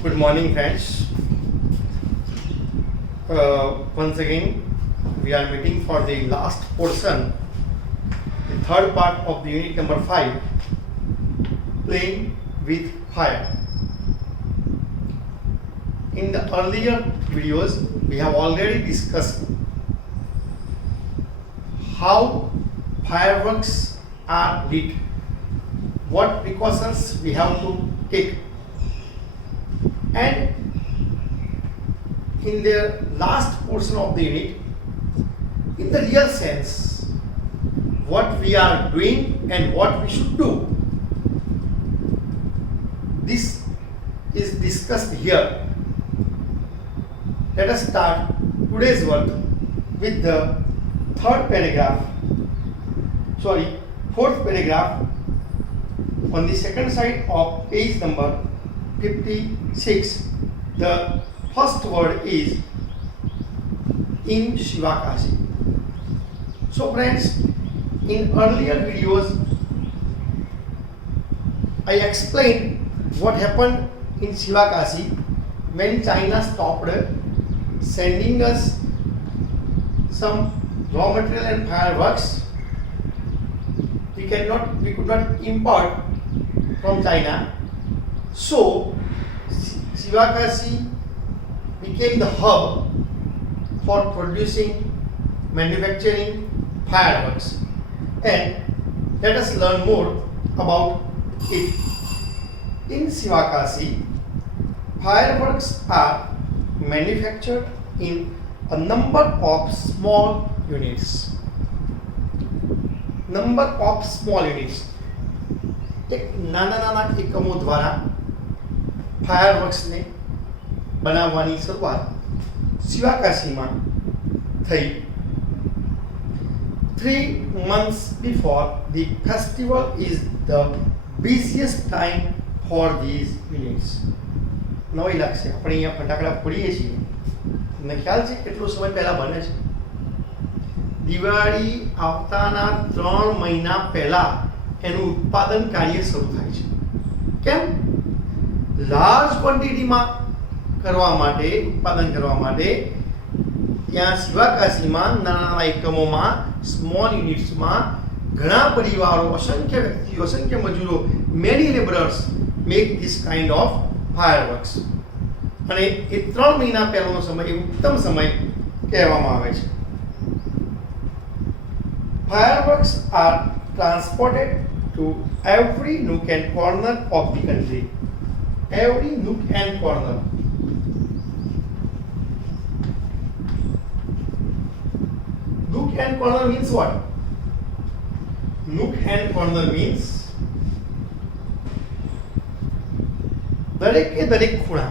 Good morning, friends. Once again, we are meeting for the last portion, the third part of the unit number 5, playing with fire. In the earlier videos, we have already discussed how fireworks are lit, what precautions we have to take. And in the last portion of the unit, in the real sense, what we are doing and what we should do, this is discussed here. Let us start today's work with the fourth paragraph on the second side of page number 56. The first word is in Shivakasi. So friends, in earlier videos I explained what happened in Shivakasi when China stopped sending us some raw material and fireworks. We could not import from China. So Shivakasi became the hub for producing, manufacturing fireworks. And let us learn more about it. In Shivakasi, fireworks are manufactured in a number of small units. એક નાના એકમો દ્વારા ફાયરવર્ક્સને બનાવવાની શરૂઆત શિવાકાશીમાં થઈ. 3 months before the festival is the busiest time for these units. નવાઈ લાગશે, આપણે અહીંયા ફટાકડા ફોડીએ છીએ, તમને ખ્યાલ છે કેટલો સમય પહેલા બને છે? દિવાળી આવતાના 3 મહિના પહેલા એનું ઉત્પાદન કાર્ય શરૂ થાય છે. કેમ? લાર્જ ક્વોન્ટિટીમાં ઉત્પાદન કરવા માટે ત્યાં શિવાકાશીમાં નાના એકમોમાં, સ્મોલ યુનિટ્સમાં ઘણા પરિવારો, અસંખ્ય વ્યક્તિઓ, અસંખ્ય મજૂરો, many labourers make this kind of fireworks. અને એ 3 મહિના પહેલાનો સમય એ ઉત્તમ સમય કહેવામાં આવે છે. Fireworks are transported to every nook and corner of the country. Every nook and corner. Nook and corner means what? Nook and corner means દરેકે દરેક ખૂણા.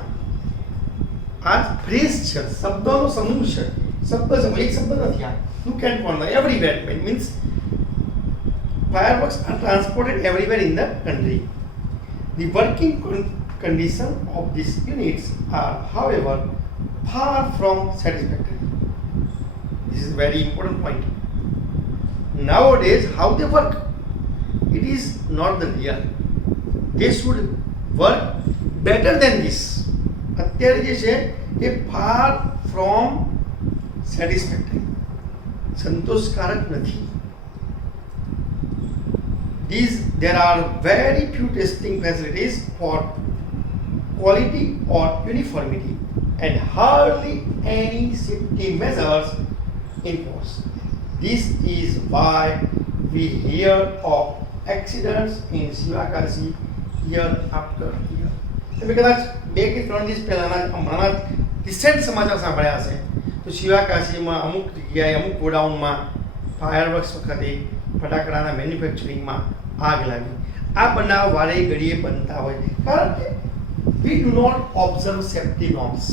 આ ફ્રેઝ છે, શબ્દોનો સમૂહ છે, એક શબ્દ નથી આ. Nook and corner, everywhere. It means fireworks are transported everywhere in the country. The working condition of these units are, however, far from satisfactory. This is a very important point. Nowadays, how they work, it is not the real. They should work better than this. અત્યારે જે છે એ far from satisfactory, સંતોષકારક નથી. There are very few testing facilities for quality or uniformity and hardly any safety measures enforced. This is why we hear of accidents in Shivakasi year after year. તમે કદાચ 2 કે 3 દિવસ પહેલાના હમણાં recent સમાચાર સાંભળ્યા હશે તો શિવાકાશીમાં અમુક જગ્યાએ, અમુક ગોડાઉનમાં ફાયરવર્ક્સ વખતે ફટાકડાના મેન્યુફેક્ચરિંગમાં આગ લાગી. આ બનાવ વારે ઘડીએ બનતા હોય કારણ કે we do not observe safety norms.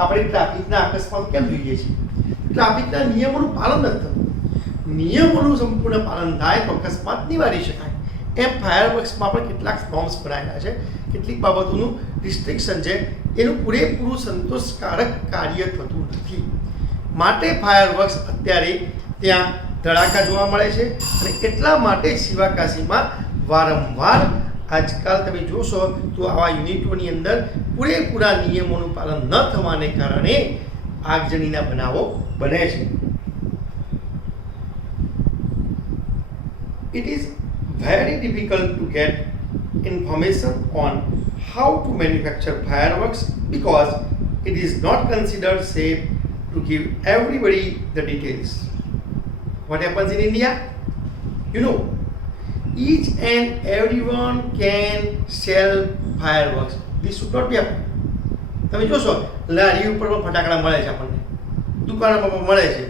આપણે ટ્રાફિકના અકસ્માત કેમ જોઈએ છીએ? ટ્રાફિકના નિયમોનું પાલન નથી થતું. નિયમોનું સંપૂર્ણ પાલન થાય તો અકસ્માત નિવારી શકાય. એમ ફાયરવર્ક્સમાં પણ કેટલાક નોર્મ્સ બનાવેલા છે, કેટલીક બાબતોનું રિસ્ટ્રિક્શન છે, એનું પૂરેપૂરું સંતોષકારક કાર્ય થતું નથી. માટે ફાયરવર્ક્સ અત્યારે ત્યાં ધડાકા જોવા મળે છે અને એટલા માટે શિવાકાશીમાં વારંવાર આજકાલ તમે જોશો તો આવા યુનિટોની અંદર પૂરેપૂરા નિયમોનું પાલન ન થવાને કારણે આગજનીના બનાવો બને છે. It is very difficult to get information on how to manufacture fireworks because it is not considered safe to give everybody the details. What happens in India? You know, each and everyone can sell fireworks. This should not be happening. તમે જોશો લારી ઉપર પણ ફટાકડા મળે છે, આપણને દુકાનોમાં પણ મળે છે,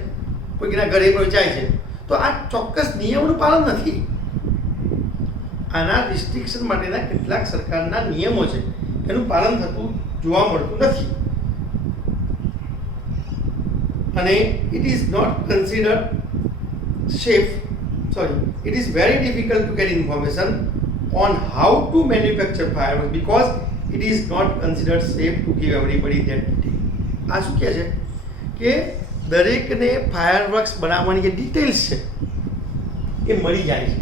કોઈના ઘરે પણ વેચાય છે. તો આ ચોક્કસ નિયમોનું પાલન નથી. આના રિસ્ટ્રિક્શન માટેના કેટલાક સરકારના નિયમો છે, એનું પાલન થતું જોવા મળતું નથી. અને it is not considered safe. It is very difficult to get information on how to manufacture fireworks because it is not considered safe to give everybody that detail. આ શું કહે છે કે દરેકને ફાયરવર્ક્સ બનાવવાની જે ડિટેલ્સ છે એ મળી જાય છે.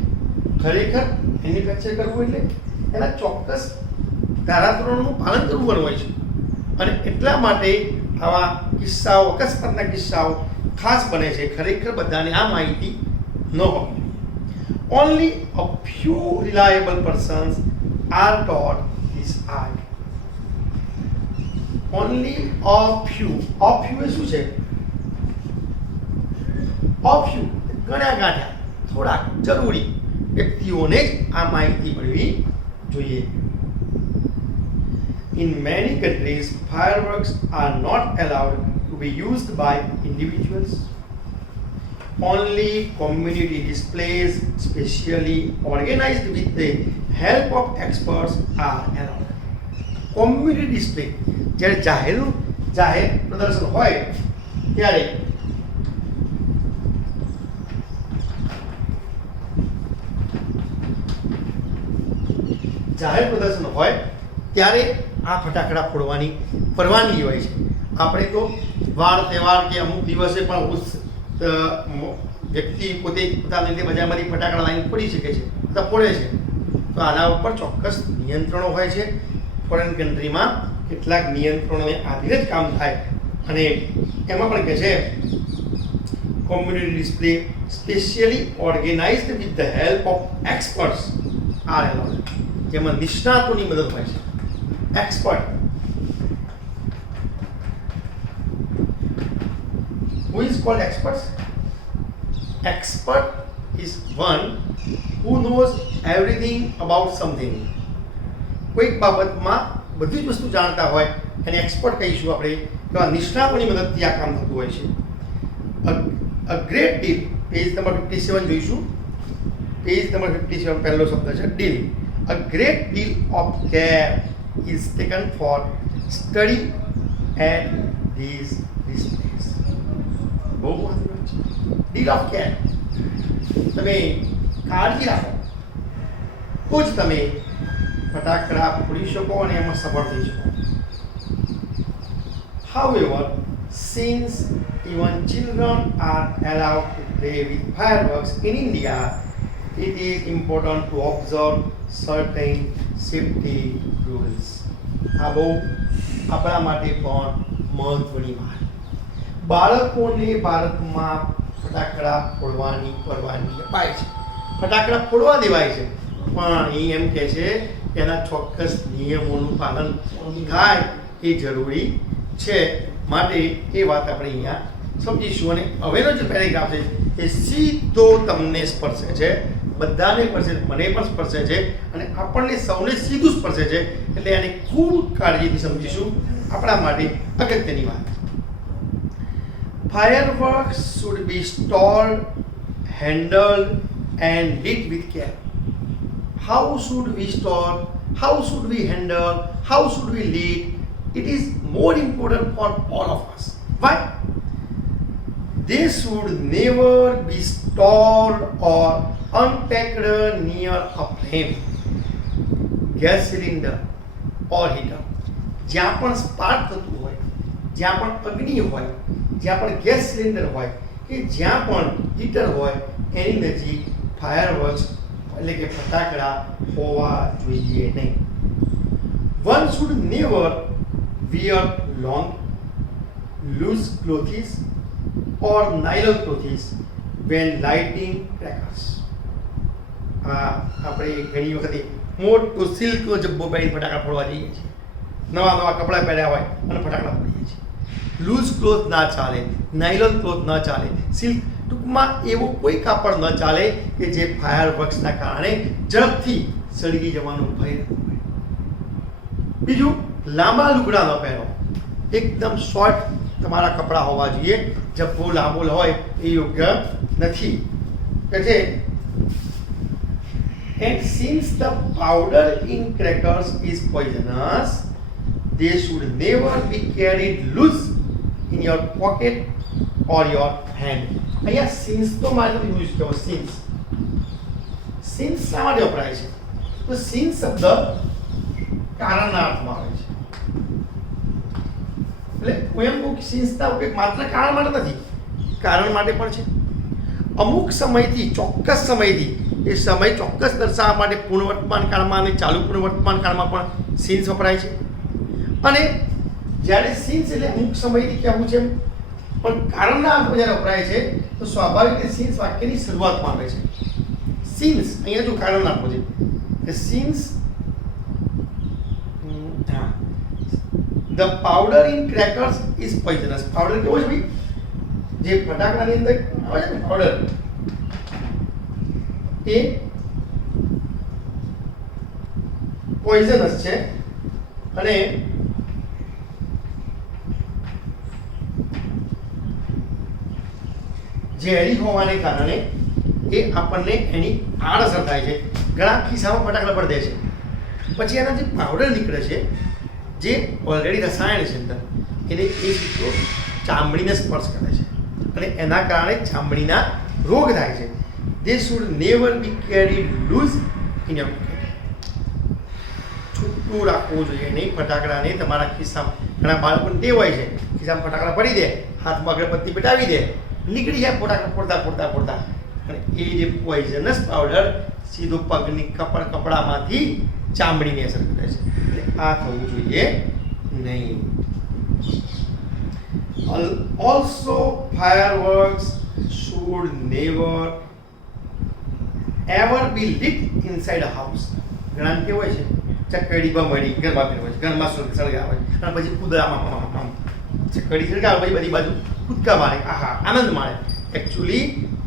ખરેખર મેન્યુફેક્ચર કરવું એટલે એના ચોક્કસ ધારાધોરણોનું પાલન કરવું હોય છે. અને એટલા માટે આવા કિસ્સાઓ, અકસ્માતના કિસ્સાઓ ખાસ બને છે. ખરેખર બધાને આ માહિતી ન હોય. Only a few reliable persons are taught this art. Only a few. A few એ શું છે? A few ગણ્યા ગાંઠ્યા થોડા જરૂરી વ્યક્તિઓને જ આ માહિતી મળવી જોઈએ. In many countries, fireworks are not allowed to be used by individuals. Only community displays, specially organized with the help of experts, are allowed. Community display જ્યારે જાહેર પ્રદર્શન હોય ત્યારે આ ફટાકડા ફોડવાની પરવાનગી હોય છે. આપણે તો વાર તહેવાર કે અમુક દિવસે પણ વ્યક્તિ પોતે પોતાની રીતે બજારમાંથી ફટાકડા લાવીને ફોડી શકે છે, બધા ફોડે છે. તો આના ઉપર ચોક્કસ નિયંત્રણો હોય છે. ફોરેન કન્ટ્રીમાં કેટલાક નિયંત્રણોને આધીન જ કામ થાય. અને એમાં પણ કહે છે community display specially organized with the help of experts are allowed. જેમાં નિષ્ણાતોની મદદ હોય છે. Expert. Who is called experts? Expert is one who knows everything about something. કોઈક બાબતમાં બધી જ વસ્તુ જાણતા હોય એને એક્સપર્ટ કહીશું આપણે. એવા નિષ્ણાતોની મદદથી આ કામ થતું હોય છે. A great deal, page number 57 જોઈશું. પેજ નંબર 57 પહેલો શબ્દ છે deal. A great deal of care is taken for study at these displays. બહુ મહત્વનું છે. Deal of care. તમે કાળજી રાખો તો જ તમે ફટાકડા ફોડી શકો અને એમાં સફળ થઈ શકો. However, since even children are allowed to play with fireworks in India, it is important to observe certain safety rules. આ બહુ આપણા માટે પણ મહત્વની વાત. બાળકોને ભારતમાં ફટાકડા ફોડવાની પરવાનગી અપાય છે. ફટાકડા ફોડવા દેવાય છે, પણ એ એમ કહે છે કે એના ચોક્કસ નિયમોનું પાલન થાય એ જરૂરી છે. માટે એ વાત આપણે અહીંયા સમજીશું. અને હવેનો જે પેરેગ્રાફ છે એ સીધો તમને સ્પર્શે છે, બધાને સ્પર્શે, મને પણ સ્પર્શે છે અને આપણને સૌને સીધું સ્પર્શે છે. એટલે આને ખૂબ કાળજીથી સમજીશું. આપણા માટે અગત્યની વાત. Fireworks should be stored, handled and lit with care. How should we store? How should we handle? How should we lit? It is more important for all of us. Why? They should never be stored or unpacked near a flame, gas cylinder or heater. જ્યાં પણ spark થતું હોય, જ્યાં પણ અગ્નિ હોય, જ્યાં પણ ગેસ સિલિન્ડર હોય કે જ્યાં પણ હીટર હોય એની નજીક ફાયરવર્ક્સ એટલે કે ફટાકડા હોવા જોઈએ નહીં. One should never wear long, loose clothes or nylon clothes when lighting crackers. આપણે ઘણી વખતે મોટો સિલ્કનો જબ્બો પહેરી ફટાકડા ફોડવા જઈએ છીએ, નવા નવા કપડાં પહેર્યા હોય અને ફટાકડા ફોડીએ છીએ. લૂઝ ક્લોથ ના ચાલે, નાયલોન ક્લોથ ન ચાલે, સિલ્ક, ટૂંકમાં એવું કોઈ કાપડ ન ચાલે કે જે ફાયર વર્ક્સના કારણે ઝડપથી સળગી જવાનો ભય ન હોય. બીજું, લાંબા લુગડા ન પહેરો, એકદમ શોર્ટ તમારા કપડાં હોવા જોઈએ. જબ્બો લાંબો હોય એ યોગ્ય નથી. કે છે and since the powder in crackers is poisonous, they should never be carried loose in your pocket or your hand. અહીંયા since તો મારે યુઝ કર્યો. since શા માટે વપરાય છે? તો since શબ્દ કારણના અર્થમાં આવે છે. એટલે હું એમ કહું કે sinceના ઉપયોગ માત્ર કારણ માટે નથી, કારણ માટે પણ છે. અમુક સમયથી, ચોક્કસ સમયથી, એ સમય ચોક્કસ દર્શાવવા માટે પૂર્ણવર્તમાન કાળમાં અને ચાલુ પૂર્ણવર્તમાન કાળમાં પણ since વપરાય છે. અને જ્યારે since એટલે અમુક સમયથી કહેવું છે પણ કારણના અર્થમાં જ્યારે વપરાય છે તો સ્વાભાવિક રીતે since વાક્યની શરૂઆતમાં આવે છે. since અહીંયા જો કારણ આપો છે કે since the powder in crackers is poisonous. Powder કેવો છે ભાઈ? જે ફટાકડાની અંદર આવે છે ને પાવડર, એ પોઈઝનસ છે અને ઝેરી હોવાને કારણે એ આપણને એની આડઅસર થાય છે. ઘણા ખિસ્સામાં ફટાકડા પડે છે, પછી એના જે પાવડર નીકળે છે, જે ઓલરેડી રસાયણ છે અંદર, એને એ સીધો ચામડીને સ્પર્શ કરે છે અને એના કારણે ચામડીના રોગ થાય છે. They should never be carried loose in your pocket. છૂટું રાખવું જોઈએ નહીં ફટાકડાને તમારા ખિસ્સામાં. ઘણા બાળકોને તે હોય છે ખિસ્સામાં ફટાકડા પડી દે, હાથમાં અગરબત્તી પેટાવી દે, નીકળી જાય ફટાકડા ફોડતા ફોડતા ફોડતા, અને એ જે પોઈઝનસ પાવડર સીધો પગની કપડામાંથી ચામડીને અસર કરે છે. એટલે આ થવું જોઈએ નહીં. Also, fireworks should never ever be lit inside a house. ઘણા કેવું હોય છે ચકડી બમડી ઘરમાં ફેરવે છે, ઘરમાં સળગાવે અને પછી કૂદરામાં ચકડી સળગાવે પછી બધી બાજુ કૂદકા મારે, આહા આનંદ માણે. Actually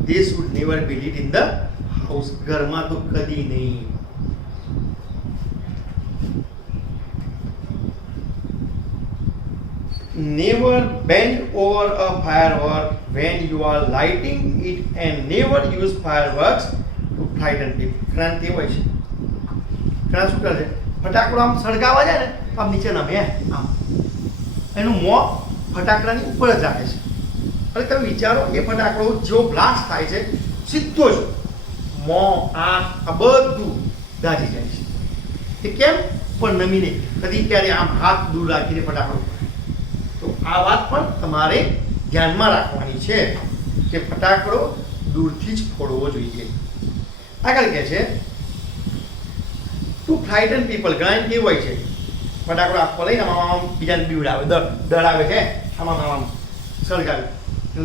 they should never be lit in the house. ઘરમાં તો કદી નહીં. Never bend over a firework when you are lighting it and never use fireworks to frighten people. ઘણા તે હોય છે, ઘણા શું કરે છે, ફટાકડો આમ સળગાવવા જાય ને આમ નીચે નમે આમ, એનું મોં ફટાકડાની ઉપર જ રાખે છે. અને તમે વિચારો એ ફટાકડો જેવો બ્લાસ્ટ થાય છે સીધો જ મોં, આંખ આ બધું દાઝી જાય છે. એ કેમ? પણ નમીને કદી ક્યારે આમ હાથ દૂર રાખીને ફટાકડો. તો આ વાત પણ તમારે ધ્યાનમાં રાખવાની છે કે ફટાકડો દૂરથી જ ફોડવો જોઈએ. આગળ કહે છે ટુ ફ્રાઇટન પીપલ. ઘણા કેવું હોય છે ફટાકડો આખો લઈને આમ બીજાને બીવડાવે, ડરાવે છે, આમાં આમ સળગાવે.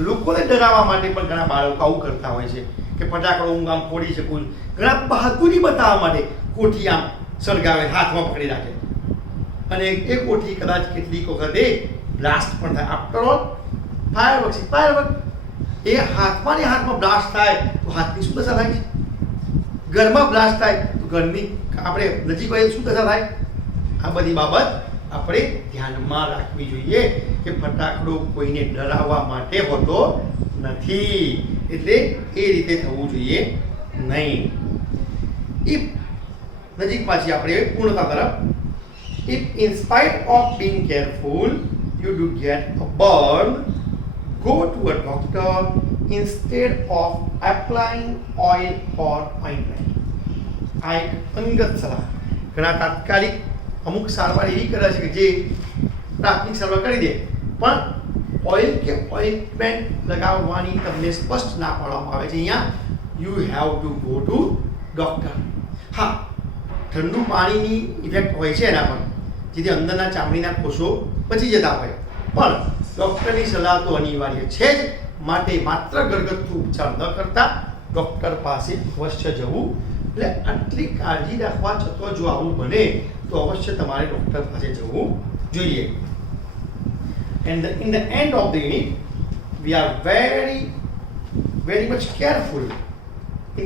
લોકોને ડરાવવા માટે પણ ઘણા બાળકો આવું કરતા હોય છે કે ફટાકડો હું આમ ફોડી શકું. ઘણા બહાદુરી બતાવવા માટે કોઠી આમ સળગાવે, હાથમાં પકડી રાખે અને એ કોઠી કદાચ કેટલીક વખતે બ્લાસ્ટ પણ થાય. આફ્ટર ઓલ ફાયરવર્ક્સ, ફાયરવર્ક એ હાથમાં ને હાથમાં બ્લાસ્ટ થાય તો હાથની શું દશા થાય છે? ઘરમાં બ્લાસ્ટ થાય તો ઘરની આપણે નજીક હોય શું દશા થાય? આ બધી બાબત આપણે ધ્યાનમાં રાખવી જોઈએ કે ફટાકડો કોઈને ડરાવવા માટે હોતો નથી, એટલે એ રીતે થવું જોઈએ નહીં. ઇફ નજીકમાં છીએ આપણે પૂર્ણતા તરફ. If in spite of being careful you do get a burn, go to a doctor instead of applying oil or ointment. આ એક અંગત સલાહ. ઘણા તાત્કાલિક અમુક સારવાર એવી કરે છે કે જે પ્રાથમિક સારવાર કરી દે, પણ ઓઇલ કે ઓઇન્ટમેન્ટ લગાવવાની તમને સ્પષ્ટ ના પાડવામાં આવે છે. અહીંયા you have to go to doctor. હા, ઠંડુ પાણીની ઇફેક્ટ હોય છે એના પર, જેથી અંદરના ચામડીના કોષો બચી જતા હોય, પણ ડૉક્ટરની સલાહ તો અનિવાર્ય છે જ. માટે માત્ર ઘરગથ્થુ ઉપચાર ન કરતા ડૉક્ટર પાસે અવશ્ય જવું. એટલે આટલી કાળજી રાખવા છતાં જો આવું બને તો અવશ્ય તમારે ડૉક્ટર પાસે જવું જોઈએ. And in the end of the unit, we are very much careful in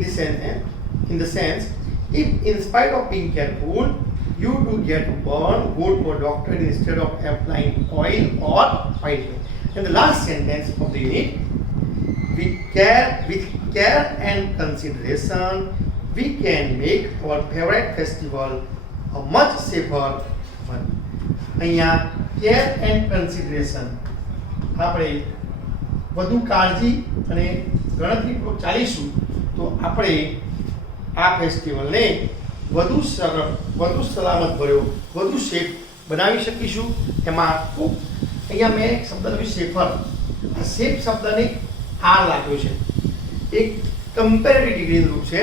the sense, if in spite of being careful, you do get burned, go to a doctor instead of applying oil or ointment. And the last sentence of the unit, with care and consideration, we can make our favorite festival a much safer one. અહીંયા care and consideration, આપણે વધુ કાળજી અને ગણતરીપૂર્વક ચાલીશું તો આપણે આ ફેસ્ટિવલને વધુ સરળ, વધુ સલામત ભર્યો, વધુ સેફ બનાવી શકીશું. એમાં ખૂબ અહીંયા મેં એક શબ્દ લખ્યું સેફર. આ સેફ શબ્દને આર લાગ્યો છે. એક કમ્પેરેટિવ ડિગ્રીનું રૂપ છે,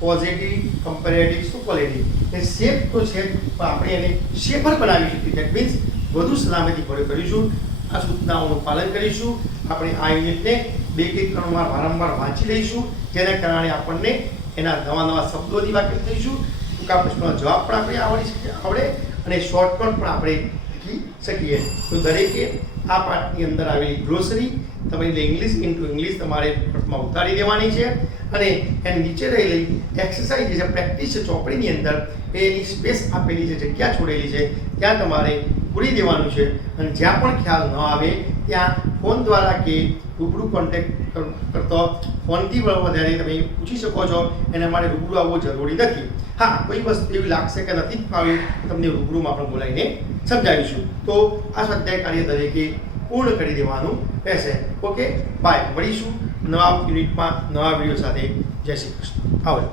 પોઝિટિવ, કમ્પેરેટિવ, સુપરલેટિવ. એ સેફ તો છે પણ આપણે એને સેફર બનાવી શકીએ. દેટ મીન્સ વધુ સલામતી ભર્યો કરીશું. આ સૂચનાઓનું પાલન કરીશું. આપણે આ યુનિટને 2 કે 3 વાર વારંવાર વાંચી લઈશું, જેના કારણે આપણને એના નવા શબ્દોથી વાકેફ થઈશું. ટૂંકા પ્રશ્નોના જવાબ પણ આપણે આવડે અને શોર્ટકટ પણ આપણે લખી શકીએ. તો દરેકે આ પાઠની અંદર આવેલી ગ્લોસરી તમારી ઇંગ્લિશ ઇન્ટુ ઇંગ્લિશ તમારે પાઠમાં ઉતારી દેવાની છે અને એની નીચે રહેલી એક્સરસાઇઝ જે છે, પ્રેક્ટિસ છે ચોપડીની અંદર, એની સ્પેસ આપેલી છે, જગ્યા છોડેલી છે, ત્યાં તમારે પૂરી દેવાનું છે. અને જ્યાં પણ ખ્યાલ ન આવે ત્યાં ફોન દ્વારા કે રૂબરૂ કોન્ટેક્ટ કરતો ફોનથી વધારે તમે પૂછી શકો છો. એના માટે રૂબરૂ આવવું જરૂરી નથી. હા, કોઈ વસ્તુ એવી લાગશે કે નથી ફાવી, તમને રૂબરૂમાં પણ બોલાવીને સમજાવીશું. તો આ સ્વાધ્યાય કાર્ય દરેકે પૂર્ણ કરી દેવાનું રહેશે. Okay, bye. મળીશું નવા યુનિટમાં નવા વિડીયો સાથે. જય શ્રી કૃષ્ણ. આવજો.